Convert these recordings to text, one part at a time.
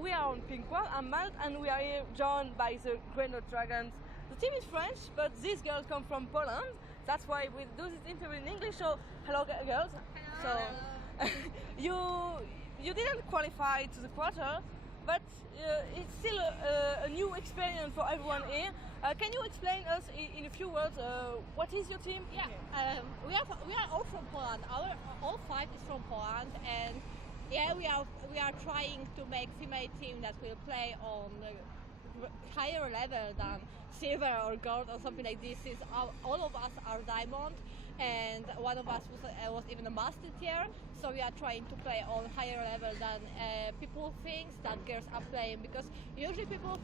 we are on Pinqua, I'm Malte, and we are here joined by the XenoDragons. The team is French, but these girls come from Poland. That's why we do this interview in English. So, hello girls. Hello. So, you didn't qualify to the quarter, but it's still a new experience for everyone here. Can you explain us in a few words what is your team? Yeah, we are all from Poland. All five is from Poland, and yeah, we are trying to make female team that will play on higher level than silver or gold or something like this. Is all of us are diamond, and one of us was even a master tier. So we are trying to play on higher level than people think that girls are playing, because usually people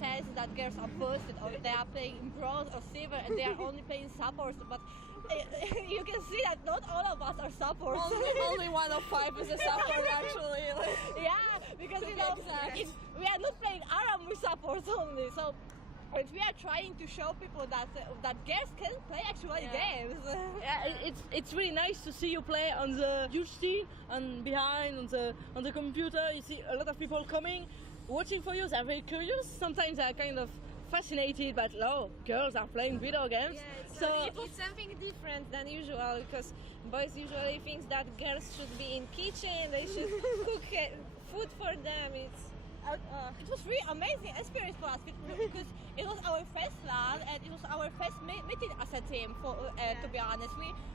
says that girls are boosted or they are playing in bronze or silver and they are only playing supports, but you can see that not all of us are supports. Only one of five is a support actually. Yeah, because we are not playing Aram with supports only. So we are trying to show people that girls can play actually games. Yeah, it's really nice to see you play on the huge screen and behind on the computer. You see a lot of people coming, watching for you. They're very curious. Sometimes they're kind of fascinated, but girls are playing video games. Yeah, it's something different than usual, because boys usually think that girls should be in kitchen, they should cook food for them. It was really amazing experience for us because it was our first LAN and it was our first meeting as a team. To be honest,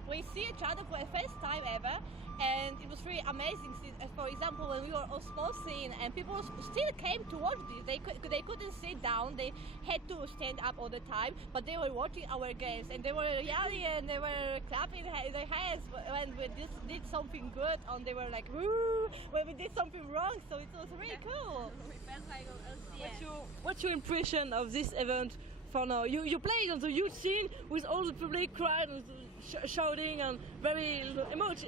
we see each other for the first time ever, and it was really amazing. For example, when we were on small scene and people still came to watch this, they couldn't sit down, they had to stand up all the time, but they were watching our games and they were yelling and they were clapping their hands when we did something good, and they were like woo when we did something wrong. So it was really cool. We felt like What's your impression of this event for now? You played on the huge scene with all the public crowd and shouting and very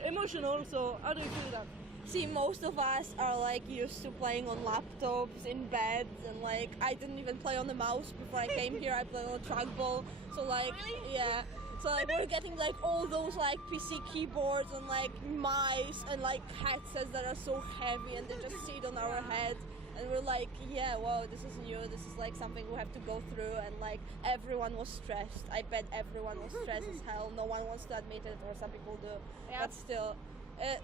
emotional. So how do you feel that? See, most of us are like used to playing on laptops in beds, and like I didn't even play on the mouse before I came here. I played on a trackball. So like yeah. So like we're getting like all those like PC keyboards and like mice and like headsets that are so heavy and they just sit on our heads. And we're like, yeah, wow, this is new. This is like something we have to go through. And like everyone was stressed. I bet everyone was stressed as hell. No one wants to admit it, or some people do. Yeah. But still,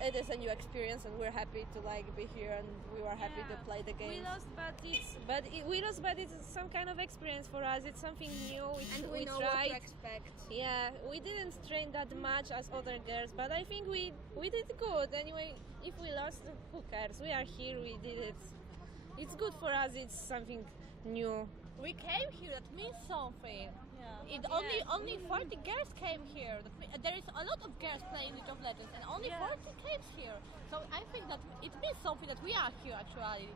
it is a new experience, and we're happy to like be here, and we were happy to play the game. We lost, but it's some kind of experience for us. It's something new, and we know tried. what to expect. Yeah, we didn't train that much as other girls, but I think we did good. Anyway, if we lost, who cares? We are here. We did it. It's good for us. It's something new. We came here. That means something. Yeah. Only 40 girls came here. There is a lot of girls playing League of Legends, and only 40 came here. So I think that it means something that we are here actually.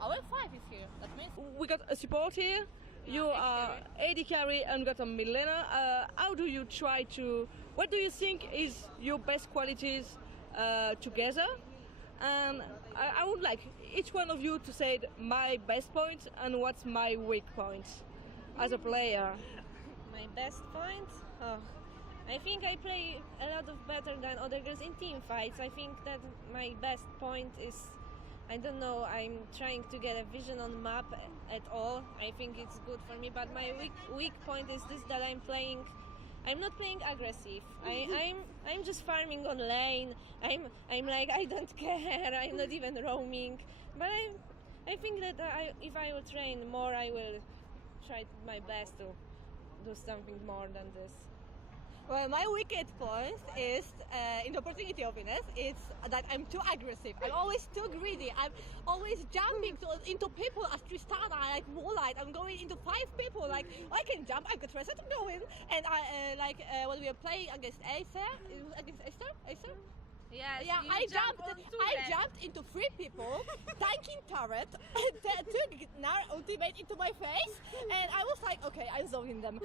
Our five is here. That means we got a support here. You are AD carry and got a mid laner. How do you try to? What do you think is your best qualities together? And I would like each one of you to say my best point and what's my weak point as a player. My best point? I think I play a lot of better than other girls in team fights. I think that my best point is, I don't know, I'm trying to get a vision on map at all. I think it's good for me, but my weak point is this, that I'm not playing aggressive. I'm just farming on lane. I'm like, I don't care. I'm not even roaming. But I think that if I will train more, I will try my best to do something more than this. well, my weakest point is in the opportunity openness. It's that I'm too aggressive. I'm always too greedy. I'm always jumping into people as Tristana, like Moonlight. I'm going into 5 people. Like I can jump. I've got reset to go in. And I when we were playing against Acer, it was against Acer. Yeah, I jumped into 3 people, tanking turret, took Gnar ultimate into my face, and I was like, okay, I'm zoning them.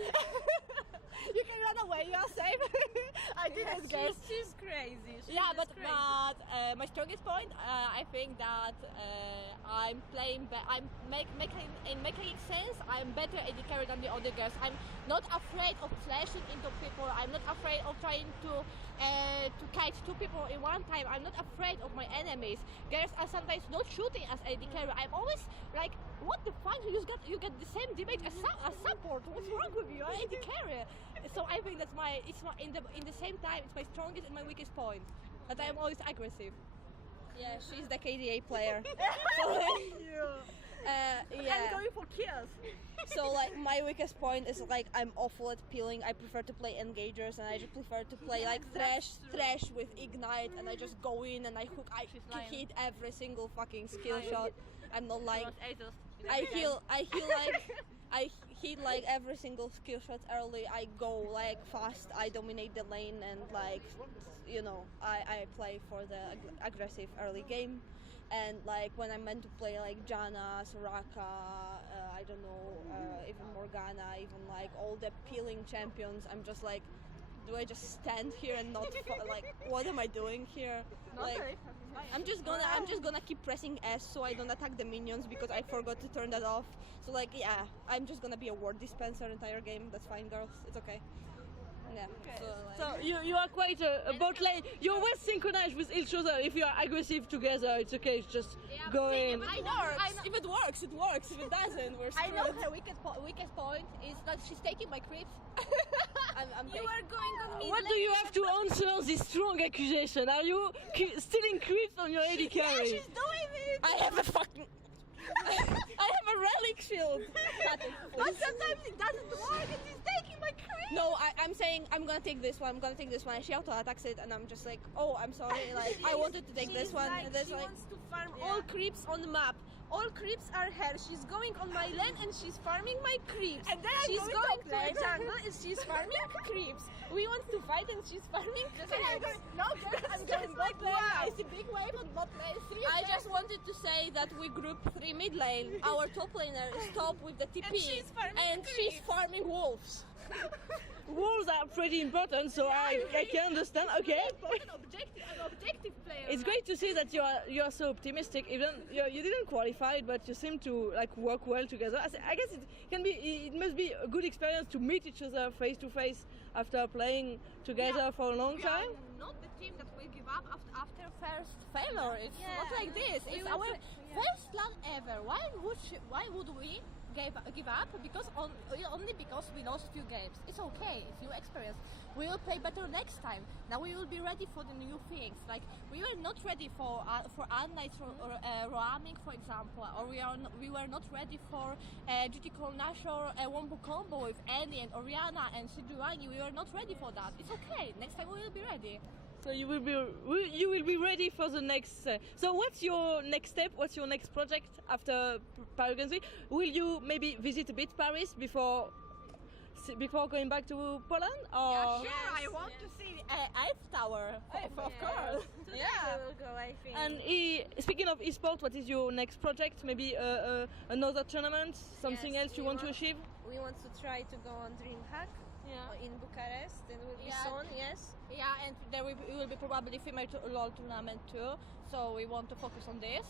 You can run away, you are safe. I did it, girls. She's crazy. But my strongest point, I think that I'm playing, I'm making sense. I'm better AD carry than the other girls. I'm not afraid of flashing into people. I'm not afraid of trying to to catch two people in one time. I'm not afraid of my enemies. Girls are sometimes not shooting as AD carry. I'm always like, what the fuck? You get the same damage as support. What's wrong with you? AD carry. So I think that's in the same time it's my strongest and my weakest point. That I'm always aggressive. Yeah, she's the KDA player. So, like, yeah. I'm going for kills. So like my weakest point is like I'm awful at peeling. I prefer to play engagers, and I just prefer to play like thresh with ignite, and I just go in and I hit every single fucking skill shot. I'm not lying. I hit like every single skill shot early. I go like fast. I dominate the lane, and like I play for the aggressive early game. And like when I'm meant to play like Janna, Soraka, I don't know, even Morgana, even like all the peeling champions, I'm just like, do I just stand here and not like what am I doing here? Like I'm just gonna keep pressing S so I don't attack the minions because I forgot to turn that off. So like yeah, I'm just gonna be a ward dispenser entire game. That's fine, girls. It's okay. Yeah. So you are quite a bot lane. You always synchronize with each other. If you are aggressive together, it's okay. It's just go in. If it works, it works. If it doesn't, we're screwed. I know her weakest point is that she's taking my creeps. You are going on mid What do you have to answer this strong accusation? Are you stealing creeps on your AD carry? Yeah, she's doing it. I have a fucking. I have a relic shield. But sometimes it doesn't work and she's taking my creep. No, I'm saying I'm gonna take this one. And she auto attacks it, and I'm just like, oh, I'm sorry. Like I wanted to take this one. And she wants to farm all creeps on the map. All creeps are her. She's going on my lane and she's farming my creeps. And then she's going to a lane. jungle and she's farming creeps. We want to fight and she's farming creeps. I'm going bot lane. I see big wave on bot lane. I just wanted to say that we group 3 mid lane. Our top laner is top with the TP, and she's farming wolves. Wolves are pretty important, so I can understand. Okay. An objective player. It's great to see that you are so optimistic. Even you didn't qualify, but you seem to like work well together. I guess it must be a good experience to meet each other face to face after playing together for a long time. We are not the team that will give up after first failure. It's not like this. It's our first LAN ever. Why would we give up? Only because we lost few games. It's okay. It's new experience. We will play better next time. Now we will be ready for the new things. Like we were not ready for Unlight or roaming, for example, or we were not ready for GT Nash or Wombo combo with Annie and Oriana and Siduani. We were not ready for that. It's okay. Next time we will be ready. So you will be ready for the next. So what's your next step? What's your next project after Paris? Will you maybe visit a bit Paris before going back to Poland? Or? Yeah, sure. I want to see Eiffel Tower, of course. Yeah, we will go, I think. And speaking of eSport, what is your next project? Maybe another tournament? Something else you want to achieve? We want to try to go on DreamHack. In Bucharest, and will be soon, yes. Yeah, and there will be probably female LOL tournament too, so we want to focus on this.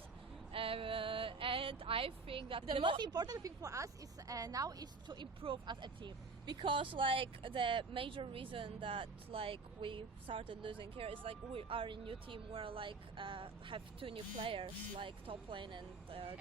And I think that the most important thing for us is now is to improve as a team. Because like the major reason that like we started losing here is like we are a new team where like have 2 new players, like top lane and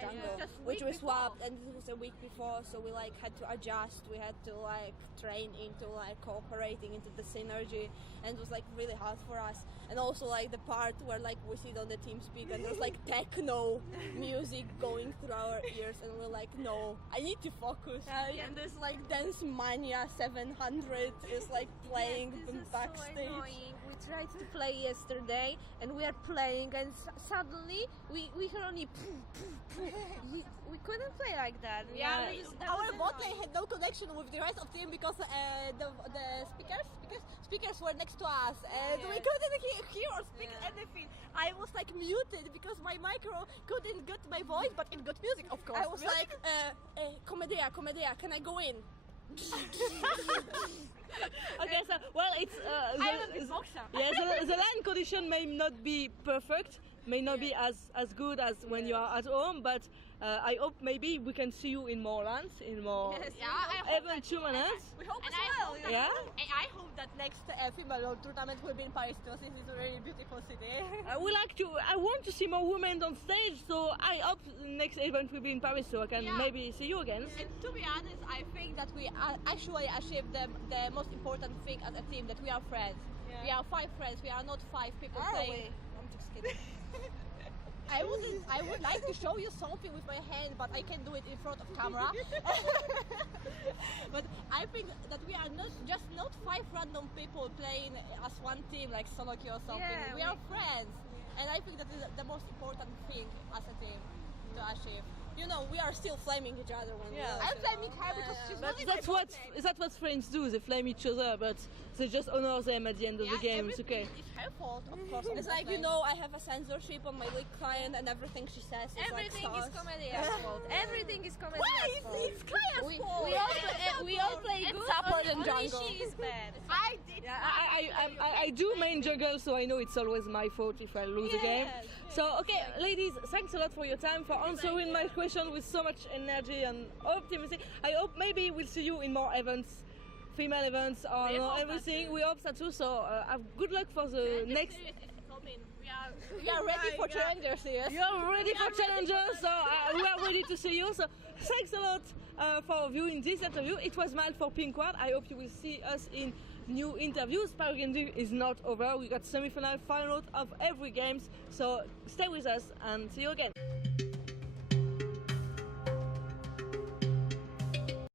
jungle, which we swapped, and this was a week before, so we like had to adjust. We had to like train into like cooperating into the synergy, and it was like really hard for us. And also like the part where like we sit on the team speak and there's like techno music going through our ears, and we're like, no, I need to focus. And there's like Dance Mania 700 is like playing backstage. So annoying. We tried to play yesterday and we are playing, and suddenly we hear only we couldn't play like that. Yeah, our bot lane had no connection with the rest of the team because the speakers were next to us, and we couldn't hear or speak anything. I was like muted because my micro couldn't get my voice, but it got music, of course. I was like, Comedia, can I go in? Okay, so well, it's I'm a beatboxer. the land condition may not be perfect, may not be as good as when you are at home, but I hope maybe we can see you in more lands, in more event tournaments. We hope And as I well. hope that- Yeah? And I hope that next female tournament will be in Paris too, since it's a very beautiful city. I want to see more women on stage, so I hope the next event will be in Paris, so I can maybe see you again. And to be honest, I think that we actually achieved the most important thing as a team, that we are friends. Yeah. We are 5 friends, we are not 5 people Are playing. we? I'm just kidding. I would like to show you something with my hand, but I can do it in front of camera. But I think that we are not 5 random people playing as one team like Soloki or something. Yeah, we are friends. And I think that is the most important thing as a team to achieve. You know, we are still flaming each other when we lose, I'm you blaming know? her because she's But not in that's my what bottom. that's what friends do. They flame each other, but they just honor them at the end of the game. It's okay. It's her fault, of course. It's like, you know, I have a censorship on my league client and everything she says is Everything like is sus. Comedia's fault. Everything is Comedia's Why? fault. It's Kaya's We fault. all play It's good. support and Only jungle. she is bad. I did. I do main jungle, so I know it's always my fault if I lose a game. So, okay, ladies, thanks a lot for your time, for answering my question with so much energy and optimism. I hope maybe we'll see you in more events, female events, or everything. We hope that too. So, have good luck for the next. We are ready for challengers, yes. You're ready for challengers, so we are ready to see you. So, thanks a lot for viewing this interview. It was Mal for Pinkward. I hope you will see us in new interviews. Paris is not over. We got semi-final, final of every games. So stay with us and see you again.